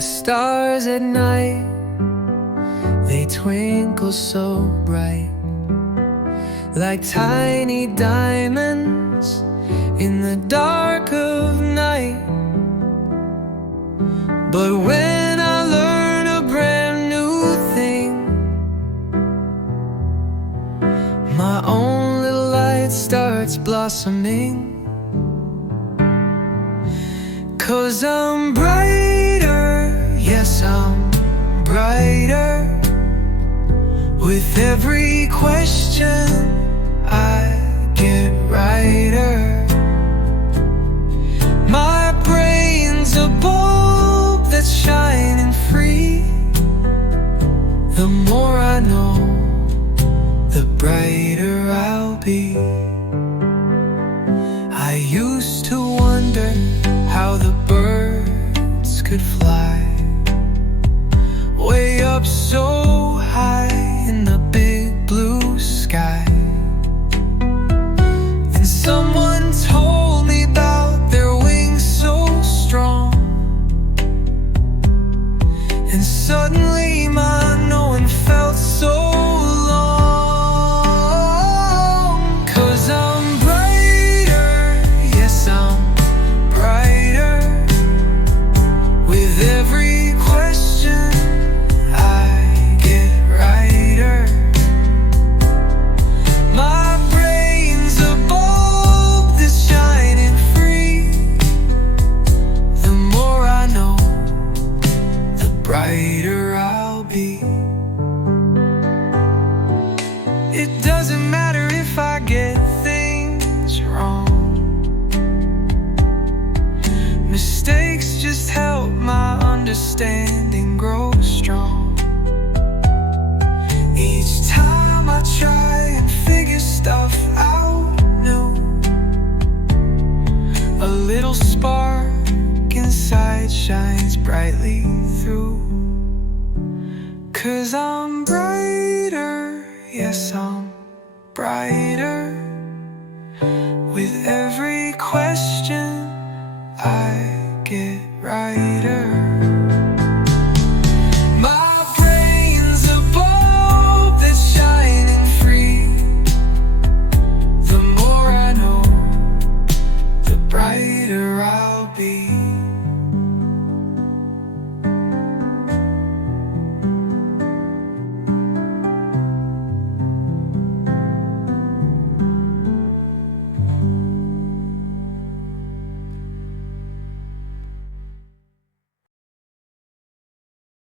The stars at night, they twinkle so bright, like tiny diamonds in the dark of night. But when I learn a brand new thing, my own little light starts blossoming. 'Cause I'm brighter, yes I'm brighter. With every question I get righter. My brain's a bulb that's shining free. The more I know, the brighter I'll be. I used to wonder how the birds could fly way up so high in the big blue sky. And someone told me about their wings so strong, and suddenly my knowing felt so long. 'Cause I'm brighter, yes I'm brighter. With every question I get righter. My brain's a bulb that's shining free. The more I know, the brighter I'll be. It doesn't matter if I get things wrong. Mistakes just help my understanding grow strong. Each time I try and figure stuff out new, a little spark inside shines brightly through. 'Cause I'm brighter, yes I'm brighter. With every